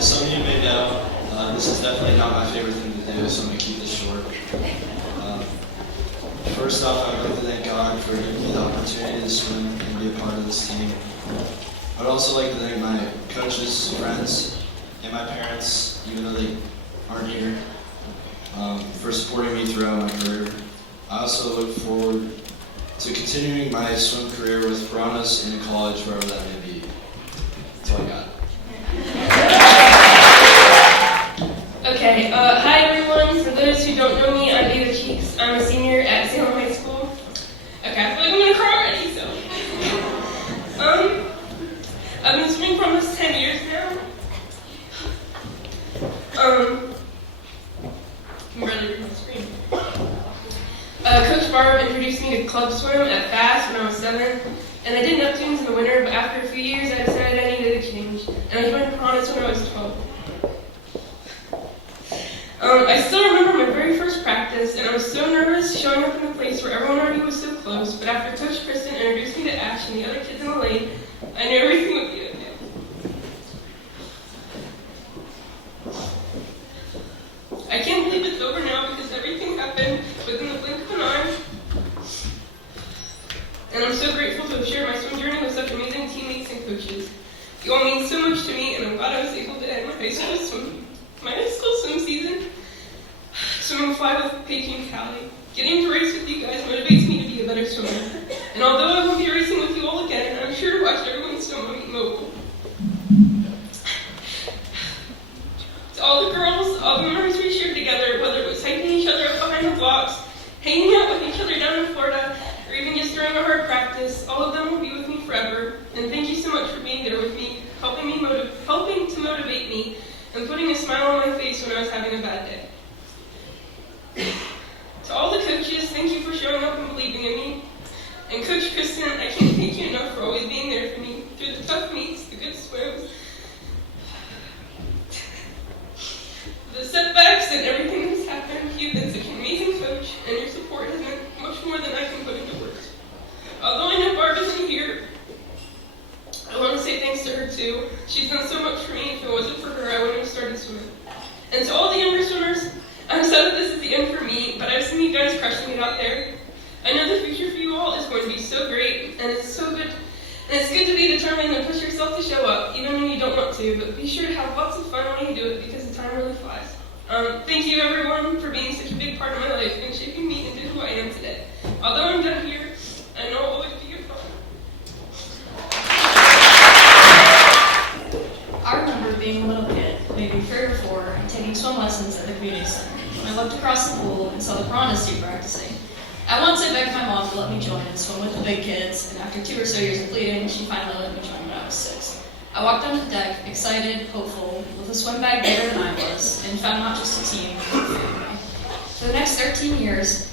As some of you may know, this is definitely not my favorite thing to do, so I'm going to keep this short. First off, I would like to thank God for giving me the opportunity to swim and be a part of this team. I would also like to thank my coaches, friends, and my parents, even though they aren't here, for supporting me throughout my career. I also look forward to continuing my swim career with Piranhas and in college, wherever that may be. That's all I got. Okay, hi everyone. For those who don't know me, I'm Ava Cheeks. I'm a senior at Salem High School. Okay, I feel like I'm gonna cry already, so. I've been swimming for almost 10 years now. I'm barely reading the screen. Coach Barb introduced me to club swim at FAST when I was 7, and I did Neptunes in the winter, but after a few years I decided I needed a change, and I joined Piranhas when I was 12. I still remember my very first practice, and I was so nervous showing up in a place where everyone already was so close, but after Coach Kristen introduced me to Ash and the other kids in the lane, I knew everything would be okay. I can't believe it's over now because everything happened within the blink of an eye. And I'm so grateful to have shared my swim journey with such amazing teammates and coaches. You all mean so much to me, and I'm glad I was able to end my high school swim season swimming fly with Paige and Callie. Getting to race with you guys motivates me to be a better swimmer. And although I won't be racing with you all again, I'm sure to watch everyone swim on Meet Mobile. To all the girls, all the memories we shared together, whether it was hiking each other up behind the blocks, hanging out with each other down in Florida, or even just during a hard practice, all of them will be with me forever. And thank you so much for being there with me, helping to motivate me, and putting a smile on my face when I was having a bad day. To all the coaches, thank you for showing up and believing in me. And Coach Kristen, I can't thank you enough for always being there for me through the tough meets, the good swims, the setbacks, and everything that's happened. You've been such an amazing coach, and your support has meant much more than I can put into words. Although I know Barb isn't here, I want to say thanks to her too. She's done so much for me. If it wasn't for her, I wouldn't have started swimming. And to all the younger swimmers, I'm sad that this is the end for me, but I've seen you guys crushing it out there. I know the future for you all is going to be so great, and it's so good. And it's good to be determined and push yourself to show up, even when you don't want to, but be sure to have lots of fun when you do it because the time really flies. Thank you everyone for being such a big part of my life and shaping me into who I am today. Although I'm done here, I know I'll always be your friend. I remember being a little kid, maybe 3 or 4, and taking swim lessons at the community center. When I looked across the pool and saw the Piranhas team practicing, at once I begged my mom to let me join and swim with the big kids, and after 2 or so years of bleeding, she finally let me join when I was 6. I walked onto the deck, excited, hopeful, with a swim bag bigger than I was, and found not just a team, but a family. For the next 13 years,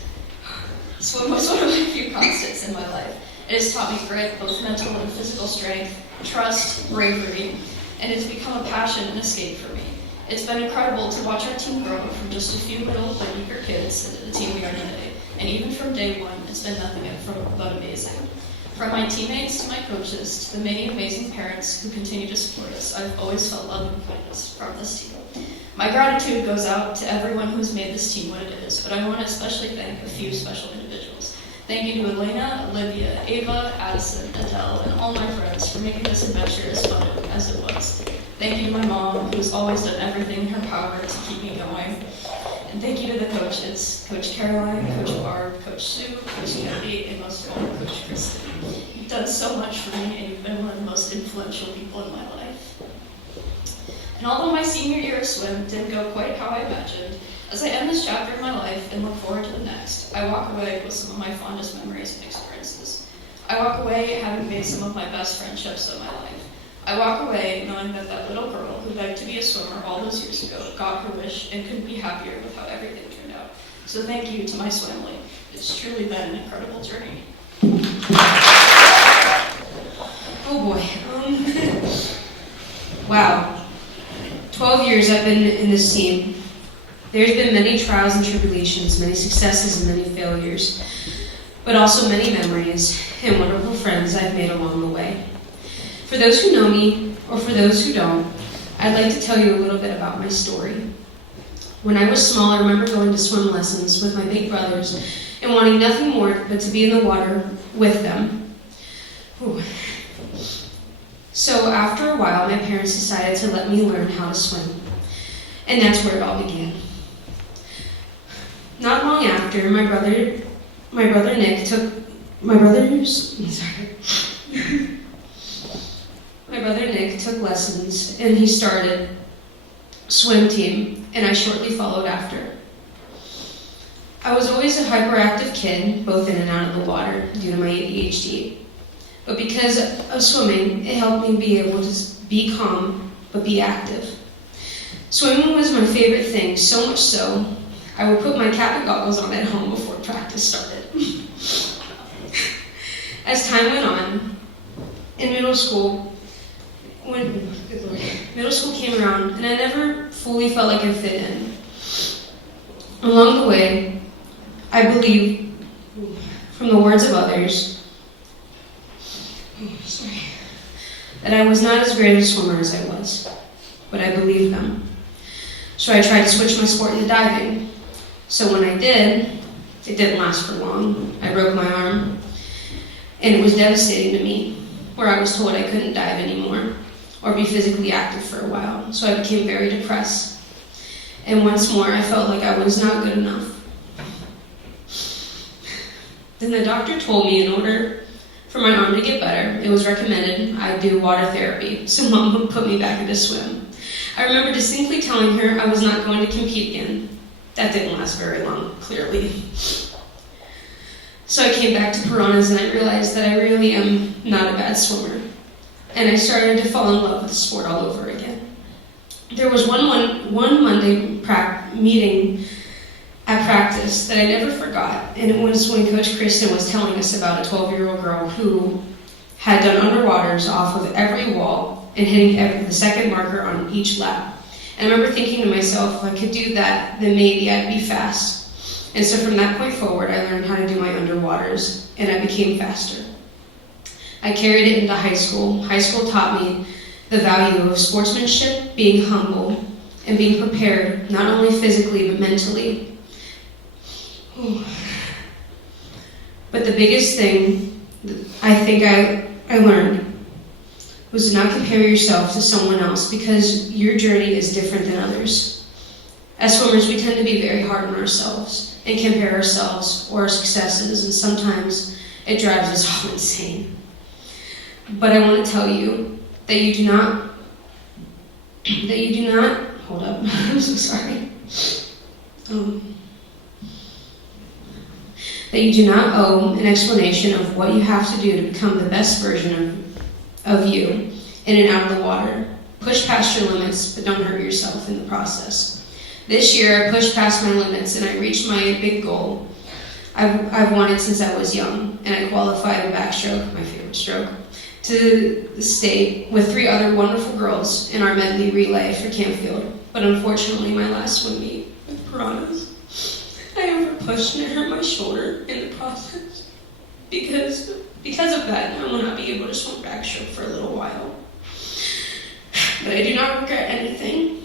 swim was one of my few constants in my life. It has taught me grit, both mental and physical strength, trust, bravery, and it's become a passion and escape for me. It's been incredible to watch our team grow from just a few little but eager kids into the team we are today. And even from day one, it's been nothing but amazing. From my teammates to my coaches to the many amazing parents who continue to support us, I've always felt love and kindness from this team. My gratitude goes out to everyone who's made this team what it is, but I want to especially thank a few special individuals. Thank you to Elena, Olivia, Ava, Addison, Adele, and all my friends for making this adventure as fun as it was. Thank you to my mom, who's always done everything in her power to keep me going. And thank you to the coaches, Coach Caroline, Coach Barb, Coach Sue, Coach Kennedy, and most of all, Coach Kristen. You've done so much for me, and you've been one of the most influential people in my life. And although my senior year of swim didn't go quite how I imagined, as I end this chapter of my life and look forward to the next, I walk away with some of my fondest memories and experiences. I walk away having made some of my best friendships of my life. I walk away knowing that that little girl who begged to be a swimmer all those years ago got her wish and couldn't be happier with how everything turned out. So thank you to my swimly. It's truly been an incredible journey. Oh boy. Wow. 12 years I've been in this team. There's been many trials and tribulations, many successes and many failures, but also many memories and wonderful friends I've made along the way. For those who know me, or for those who don't, I'd like to tell you a little bit about my story. When I was small, I remember going to swim lessons with my big brothers and wanting nothing more but to be in the water with them. Whew. So after a while, my parents decided to let me learn how to swim. And that's where it all began. Not long after, my brother Nick took lessons, and he started swim team, and I shortly followed after. I was always a hyperactive kid, both in and out of the water due to my ADHD. But because of swimming, it helped me be able to be calm, but be active. Swimming was my favorite thing, so much so, I would put my cap and goggles on at home before practice started. As time went on, in middle school came around, and I never fully felt like I fit in. Along the way, I believe, from the words of others, that I was not as great a swimmer as I was, but I believed them. So I tried to switch my sport into diving. So when I did, it didn't last for long. I broke my arm, and it was devastating to me, where I was told I couldn't dive anymore or be physically active for a while. So I became very depressed. And once more, I felt like I was not good enough. Then the doctor told me in order for my arm to get better, it was recommended I do water therapy, so Mom would put me back into swim. I remember distinctly telling her I was not going to compete again. That didn't last very long, clearly. So I came back to Piranhas and I realized that I really am not a bad swimmer. And I started to fall in love with the sport all over again. There was one Monday meeting at practice that I never forgot, and it was when Coach Kristen was telling us about a 12-year-old girl who had done underwaters off of every wall and hitting the second marker on each lap. And I remember thinking to myself, if I could do that, then maybe I'd be fast. And so from that point forward, I learned how to do my underwaters, and I became faster. I carried it into high school. High school taught me the value of sportsmanship, being humble, and being prepared, not only physically, but mentally. But the biggest thing I think I learned was to not compare yourself to someone else, because your journey is different than others. As swimmers, we tend to be very hard on ourselves and compare ourselves or our successes, and sometimes it drives us all insane. But I want to tell you that you do not, hold up, I'm so sorry. That you do not owe an explanation of what you have to do to become the best version of you in and out of the water. Push past your limits, but don't hurt yourself in the process. This year, I pushed past my limits and I reached my big goal I've wanted since I was young, and I qualified in backstroke, my favorite stroke, to the state with 3 other wonderful girls in our medley relay for Campfield. But unfortunately, my last swim meet with Piranhas, I overpushed and it hurt my shoulder in the process. Because of that, I will not be able to swim backstroke for a little while. But I do not regret anything.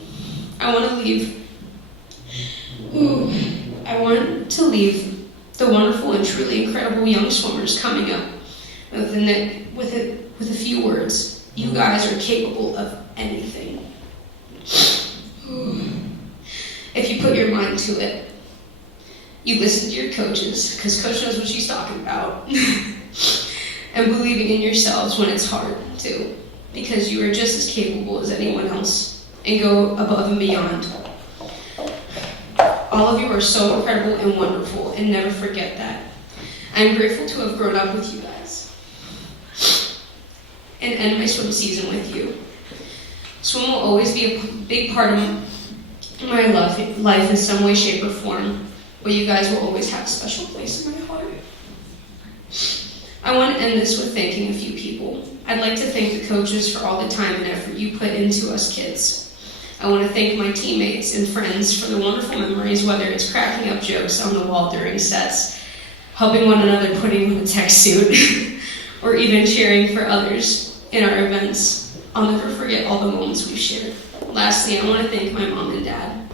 I want to leave the wonderful and truly incredible young swimmers coming up with a few words. You guys are capable of anything. If you put your mind to it, you listen to your coaches, because Coach knows what she's talking about, and believing in yourselves when it's hard too, because you are just as capable as anyone else, and go above and beyond. All of you are so incredible and wonderful, and never forget that. I'm grateful to have grown up with you guys and end my swim season with you. Swim will always be a big part of my life in some way, shape, or form, but you guys will always have a special place in my heart. I want to end this with thanking a few people. I'd like to thank the coaches for all the time and effort you put into us kids. I want to thank my teammates and friends for the wonderful memories, whether it's cracking up jokes on the wall during sets, helping one another putting on a tech suit, or even cheering for others in our events. I'll never forget all the moments we've shared. Lastly, I want to thank my mom and dad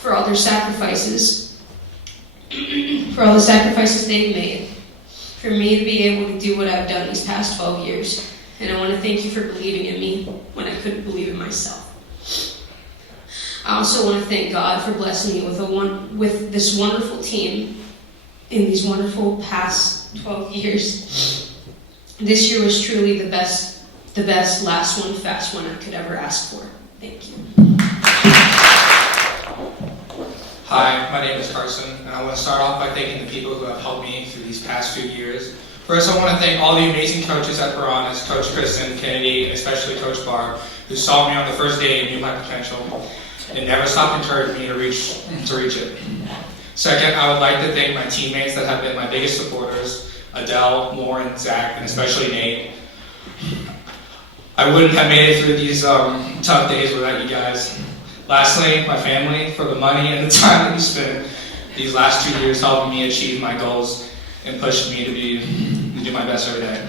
for all their sacrifices, for all the sacrifices they've made, for me to be able to do what I've done these past 12 years. And I want to thank you for believing in me when I couldn't believe in myself. I also want to thank God for blessing me with this wonderful team in these wonderful past 12 years. This year was truly the best, last one, fast one I could ever ask for. Thank you. Hi, my name is Carson, and I want to start off by thanking the people who have helped me through these past few years. First, I want to thank all the amazing coaches at Piranhas, Coach Kristen, Kennedy, and especially Coach Barr, who saw me on the first day and knew my potential, and never stopped encouraging me to reach it. Second, I would like to thank my teammates that have been my biggest supporters, Adele, Lauren, Zach, and especially Nate. I wouldn't have made it through these tough days without you guys. Lastly, my family, for the money and the time that you spent these last 2 years helping me achieve my goals and pushing me to do my best every day.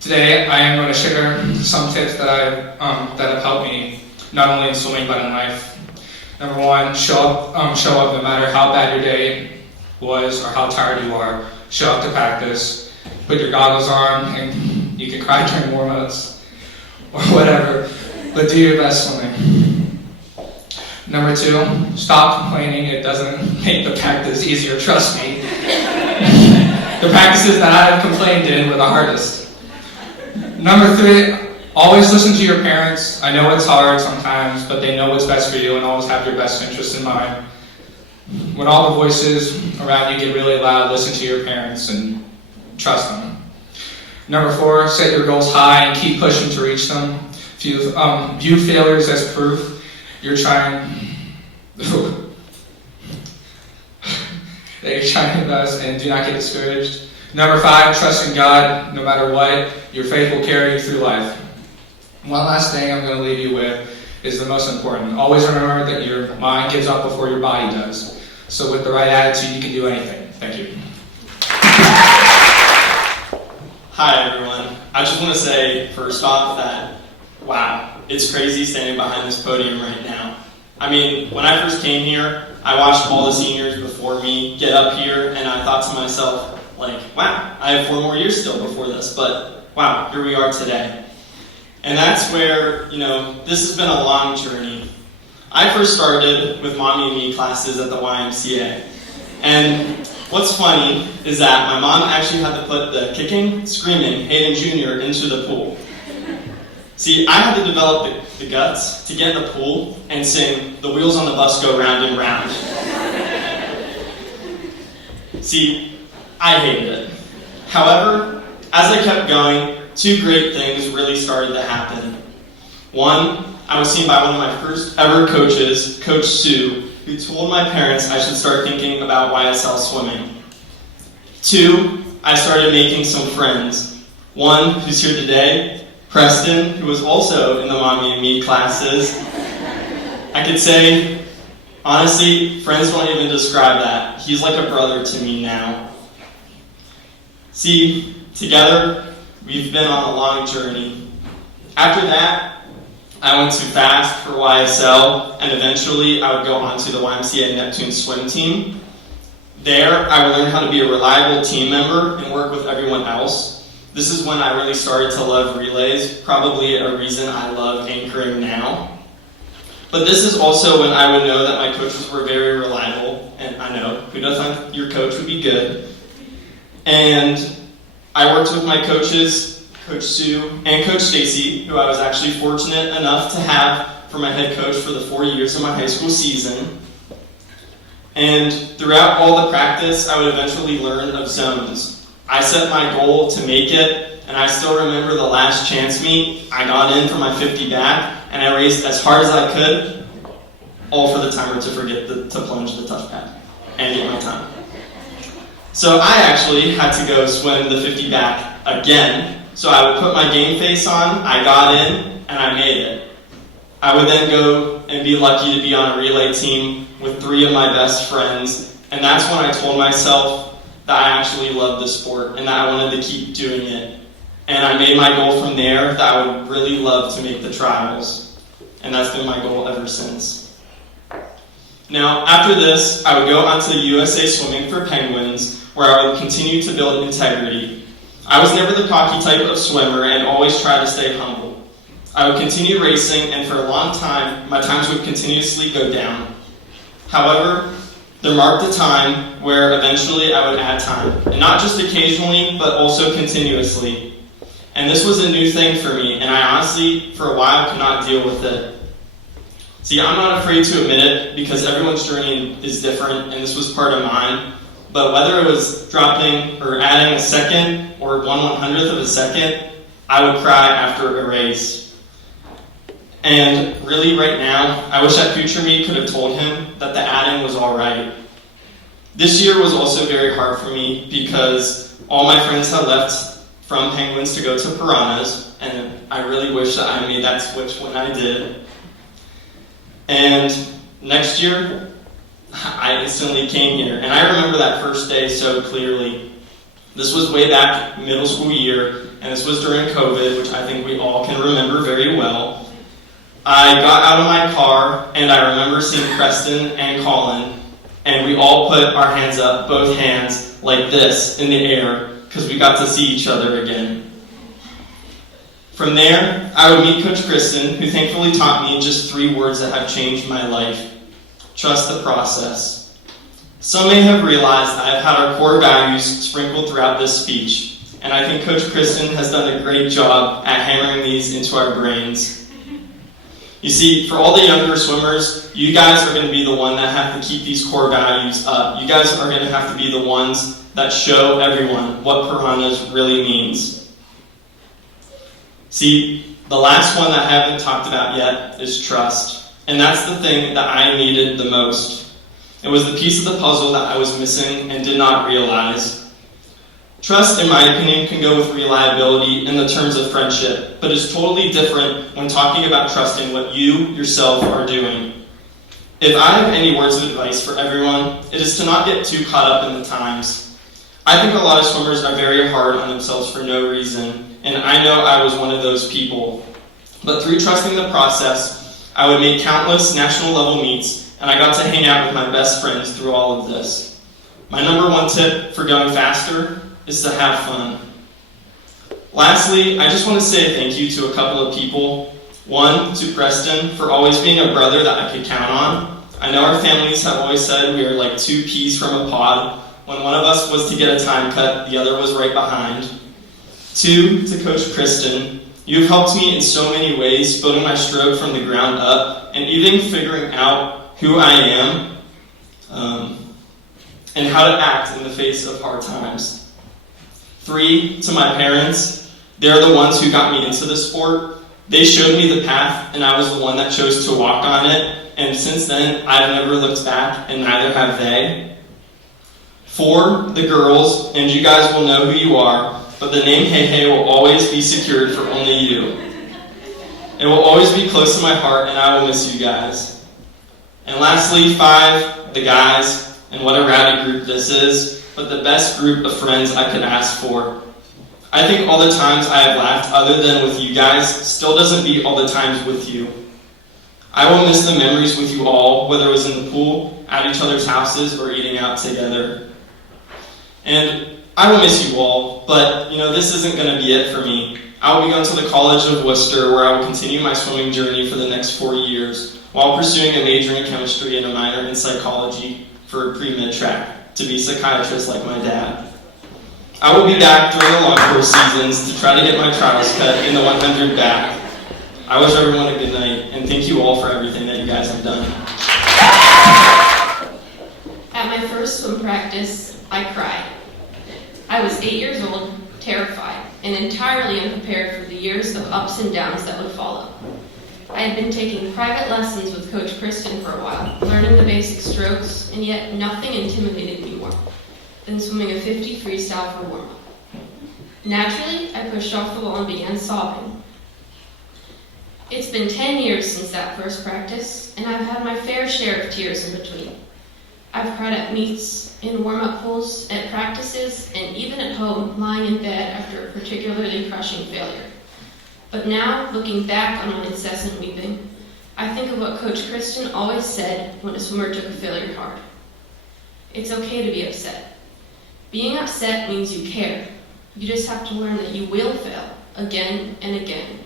Today, I am going to share some tips that have helped me, not only in swimming but in life. Number one, show up no matter how bad your day was or how tired you are. Show up to practice. Put your goggles on, and you can cry during warm-ups or whatever, but do your best swimming. Number two, stop complaining. It doesn't make the practice easier, trust me. The practices that I have complained in were the hardest. Number three, always listen to your parents. I know it's hard sometimes, but they know what's best for you and always have your best interest in mind. When all the voices around you get really loud, listen to your parents and trust them. Number four, set your goals high and keep pushing to reach them. View failures as proof you're trying that you're trying your best, and do not get discouraged. Number five, trust in God. No matter what, your faith will carry you through life. One last thing I'm going to leave you with is the most important. Always remember that your mind gives up before your body does. So with the right attitude, you can do anything. Thank you. Hi everyone. I just want to say first off that, wow, it's crazy standing behind this podium right now. I mean, when I first came here, I watched all the seniors before me get up here, and I thought to myself, like, wow, I have 4 more years still before this, but wow, here we are today. And that's where, this has been a long journey. I first started with Mommy and Me classes at the YMCA. And what's funny is that my mom actually had to put the kicking, screaming Hayden Jr. into the pool. See, I had to develop the guts to get in the pool and sing "The Wheels on the Bus Go Round and Round." See, I hated it. However, as I kept going, 2 great things really started to happen. One, I was seen by one of my first ever coaches, Coach Sue, who told my parents I should start thinking about YSL swimming. 2, I started making some friends. One, who's here today, Preston, who was also in the Mommy and Me classes. I could say, honestly, friends don't even describe that. He's like a brother to me now. See, together, we've been on a long journey. After that, I went to FAST for YSL, and eventually I would go on to the YMCA Neptune swim team. There, I would learn how to be a reliable team member and work with everyone else. This is when I really started to love relays, probably a reason I love anchoring now. But this is also when I would know that my coaches were very reliable, and I know, who doesn't think your coach would be good? And I worked with my coaches, Coach Sue and Coach Stacy, who I was actually fortunate enough to have for my head coach for the 4 years of my high school season. And throughout all the practice, I would eventually learn of zones. I set my goal to make it, and I still remember the last chance meet. I got in for my 50 back, and I raced as hard as I could, all for the timer to forget to plunge the touchpad and get my time. So I actually had to go swim the 50 back again. So I would put my game face on, I got in, and I made it. I would then go and be lucky to be on a relay team with 3 of my best friends, and that's when I told myself that I actually loved the sport and that I wanted to keep doing it. And I made my goal from there that I would really love to make the trials. and that's been my goal ever since. Now, after this, I would go on to USA Swimming for Penguins, where I would continue to build integrity. I was never the cocky type of swimmer and always tried to stay humble. I would continue racing, and for a long time, my times would continuously go down. However, there marked a time where eventually I would add time, and not just occasionally, but also continuously. And this was a new thing for me, and I honestly, for a while, could not deal with it. See, I'm not afraid to admit it, because everyone's journey is different, and this was part of mine. But whether it was dropping or adding a second or 1/100th of a second, I would cry after a race. And really, right now, I wish that future me could have told him that the adding was all right. This year was also very hard for me because all my friends had left from Penguins to go to Piranhas, and I really wish that I made that switch when I did. And next year, I instantly came here, and I remember that first day so clearly. This was way back middle school year, and this was during COVID, which I think we all can remember very well. I got out of my car, and I remember seeing Preston and Colin, and we all put our hands up, both hands, like this, in the air, because we got to see each other again. From there, I would meet Coach Kristen, who thankfully taught me just 3 words that have changed my life. Trust the process. Some may have realized I have had our core values sprinkled throughout this speech, and I think Coach Kristen has done a great job at hammering these into our brains. You see, for all the younger swimmers, you guys are going to be the one that have to keep these core values up. You guys are going to have to be the ones that show everyone what Piranhas really means. See, the last one that I haven't talked about yet is trust. And that's the thing that I needed the most. It was the piece of the puzzle that I was missing and did not realize. Trust, in my opinion, can go with reliability in the terms of friendship, but is totally different when talking about trusting what you yourself are doing. If I have any words of advice for everyone, it is to not get too caught up in the times. I think a lot of swimmers are very hard on themselves for no reason, and I know I was one of those people. But through trusting the process, I would make countless national level meets, and I got to hang out with my best friends through all of this. My number 1 tip for going faster is to have fun. Lastly, I just want to say thank you to a couple of people. 1, to Preston for always being a brother that I could count on. I know our families have always said we are like 2 peas from a pod. When one of us was to get a time cut, the other was right behind. 2, to Coach Kristen. You've helped me in so many ways, building my stroke from the ground up, and even figuring out who I am, and how to act in the face of hard times. 3, to my parents. They're the ones who got me into the sport. They showed me the path, and I was the one that chose to walk on it, and since then, I've never looked back, and neither have they. 4, the girls, and you guys will know who you are, but the name Hey Hey will always be secured for only you. It will always be close to my heart, and I will miss you guys. And lastly, 5, the guys, and what a rowdy group this is, but the best group of friends I could ask for. I think all the times I have laughed other than with you guys still doesn't beat all the times with you. I will miss the memories with you all, whether it was in the pool, at each other's houses, or eating out together. And I will miss you all, but this isn't going to be it for me. I will be going to the College of Worcester, where I will continue my swimming journey for the next 4 years, while pursuing a major in chemistry and a minor in psychology for pre-med track, to be a psychiatrist like my dad. I will be back during the long course seasons to try to get my trials cut in the 100 back. I wish everyone a good night, and thank you all for everything that you guys have done. At my first swim practice, I cried. I was 8 years old, terrified, and entirely unprepared for the years of ups and downs that would follow. I had been taking private lessons with Coach Kristen for a while, learning the basic strokes, and yet nothing intimidated me more than swimming a 50 freestyle for warm-up. Naturally, I pushed off the wall and began sobbing. It's been 10 years since that first practice, and I've had my fair share of tears in between. I've cried at meets, in warm-up pools, at practices, and even at home, lying in bed after a particularly crushing failure. But now, looking back on my incessant weeping, I think of what Coach Kristen always said when a swimmer took a failure hard. It's okay to be upset. Being upset means you care. You just have to learn that you will fail again and again,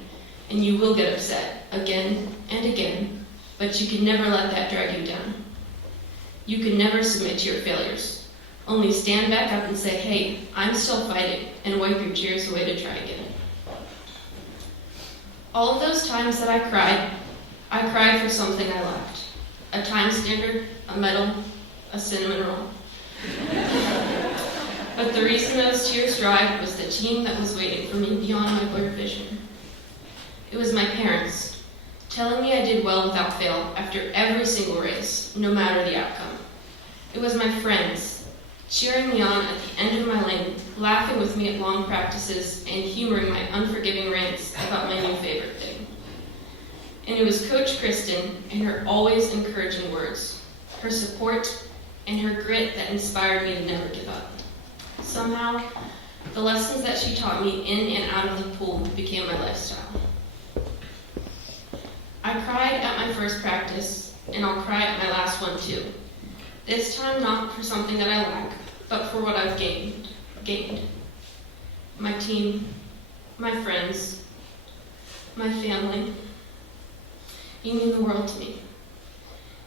and you will get upset again and again, but you can never let that drag you down. You can never submit to your failures. Only stand back up and say, hey, I'm still fighting, and wipe your tears away to try again. All of those times that I cried for something I lacked. A time standard, a medal, a cinnamon roll. But the reason those tears dried was the team that was waiting for me beyond my blurred vision. It was my parents, telling me I did well without fail after every single race, no matter the outcome. It was my friends, cheering me on at the end of my lane, laughing with me at long practices, and humoring my unforgiving rants about my new favorite thing. And it was Coach Kristen and her always encouraging words, her support, and her grit that inspired me to never give up. Somehow, the lessons that she taught me in and out of the pool became my lifestyle. I cried at my first practice, and I'll cry at my last one too. This time not for something that I lack, but for what I've gained. My team, my friends, my family. You mean the world to me.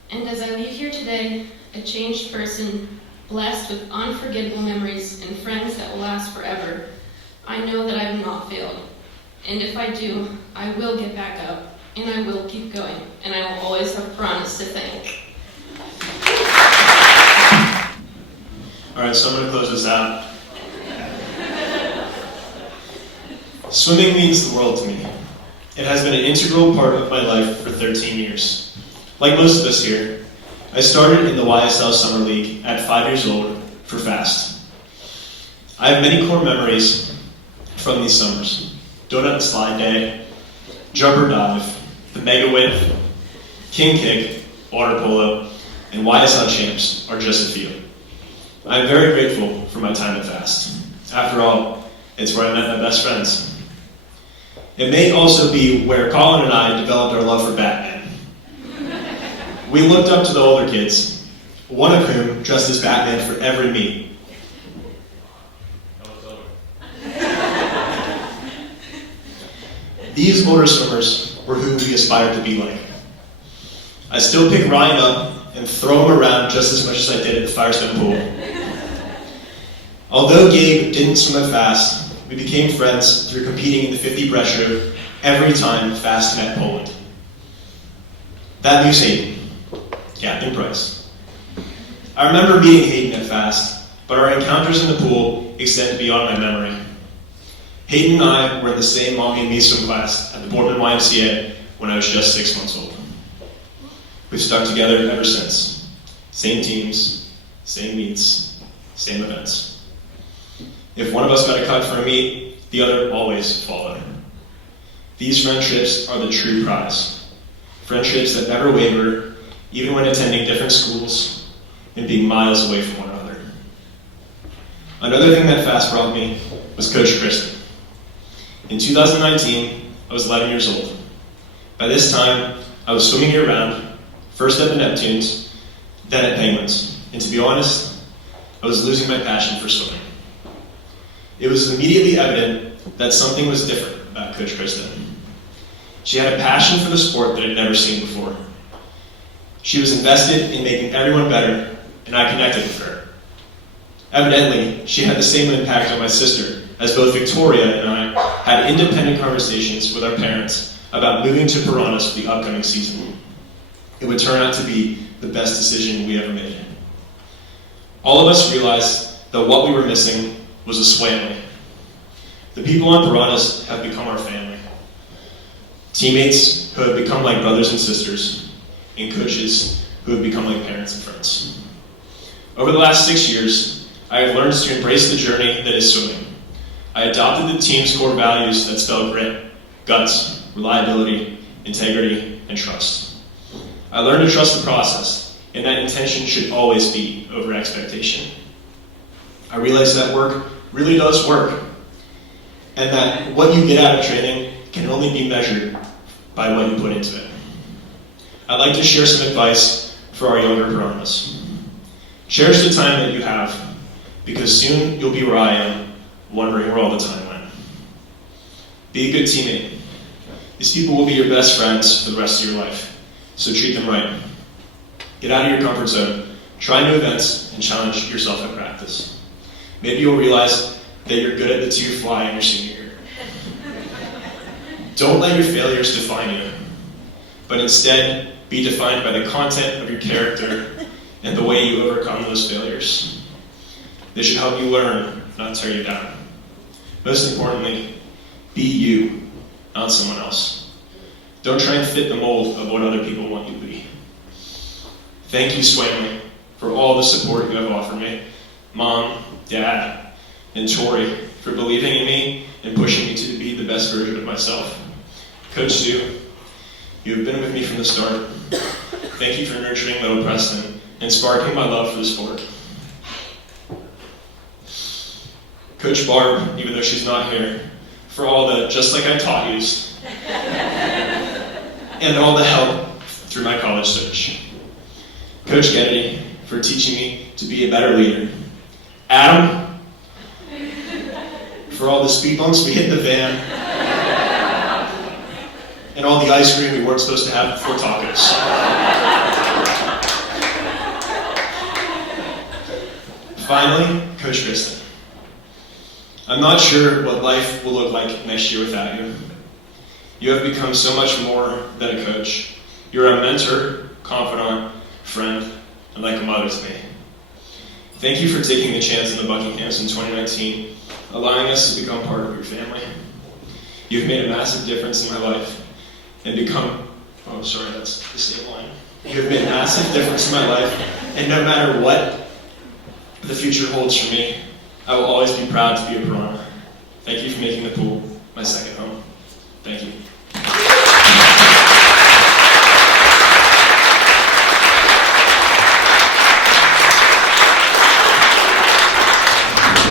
And as I leave here today, a changed person, blessed with unforgettable memories and friends that will last forever, I know that I have not failed. And if I do, I will get back up, and I will keep going, and I will always have Piranhas to thank. All right, so I'm going to close this out. Swimming means the world to me. It has been an integral part of my life for 13 years. Like most of us here, I started in the YSL Summer League at 5 years old for FAST. I have many core memories from these summers. Donut and Slide Day, Jumper Dive, the Mega Whip, King Kick, Water Polo, and YSL Champs are just a few. I am very grateful for my time at FAST. After all, it's where I met my best friends. It may also be where Colin and I developed our love for Batman. We looked up to the older kids, one of whom dressed as Batman for every meet. These older swimmers were who we aspired to be like. I still pick Ryan up and throw him around just as much as I did at the Firestone pool. Although Gabe didn't swim at FAST, we became friends through competing in the 50 breaststroke every time FAST met Poland. That leaves Hayden, Captain Price. I remember meeting Hayden at FAST, but our encounters in the pool extend beyond my memory. Hayden and I were in the same Mommy and Me swim class at the Boardman YMCA when I was just 6 months old. We've stuck together ever since. Same teams, same meets, same events. If one of us got a cut for a meet, the other always followed. These friendships are the true prize. Friendships that never waver, even when attending different schools and being miles away from one another. Another thing that FAST brought me was Coach Kristen. In 2019, I was 11 years old. By this time, I was swimming year-round, first at the Neptunes, then at Penguins. And to be honest, I was losing my passion for swimming. It was immediately evident that something was different about Coach Kristen. She had a passion for the sport that I'd never seen before. She was invested in making everyone better, and I connected with her. Evidently, she had the same impact on my sister, as both Victoria and I had independent conversations with our parents about moving to Piranhas for the upcoming season. It would turn out to be the best decision we ever made. All of us realized that what we were missing was a swamley. The people on Piranhas have become our family. Teammates who have become like brothers and sisters, and coaches who have become like parents and friends. Over the last 6 years, I have learned to embrace the journey that is swimming. I adopted the team's core values that spell grit, guts, reliability, integrity, and trust. I learned to trust the process, and that intention should always be over expectation. I realized that work really does work, and that what you get out of training can only be measured by what you put into it. I'd like to share some advice for our younger Piranhas. Cherish the time that you have, because soon you'll be where I am, wondering where all the time went. Be a good teammate. These people will be your best friends for the rest of your life, so treat them right. Get out of your comfort zone, try new events, and challenge yourself in practice. Maybe you'll realize that you're good at the 2 fly in your senior year. Don't let your failures define you, but instead be defined by the content of your character and the way you overcome those failures. They should help you learn, not tear you down. Most importantly, be you, not someone else. Don't try and fit the mold of what other people want you to be. Thank you, Swamley, for all the support you have offered me. Mom, Dad, and Tori for believing in me and pushing me to be the best version of myself. Coach Sue, you have been with me from the start. Thank you for nurturing Little Preston and sparking my love for the sport. Coach Barb, even though she's not here, for all the just like I taught yous, and all the help through my college search. Coach Kennedy, for teaching me to be a better leader. Adam, for all the speed bumps we hit in the van, and all the ice cream we weren't supposed to have before tacos. Finally, Coach Kristen. I'm not sure what life will look like next year without you. You have become so much more than a coach. You're a mentor, confidant, friend, and like a mother to me. Thank you for taking the chance in the Buckinghams in 2019, allowing us to become part of your family. You've made a massive difference in my life and become, oh sorry, that's the same line. You've made a massive difference in my life, and no matter what the future holds for me, I will always be proud to be a Piranha. Thank you for making the pool my second home. Thank you.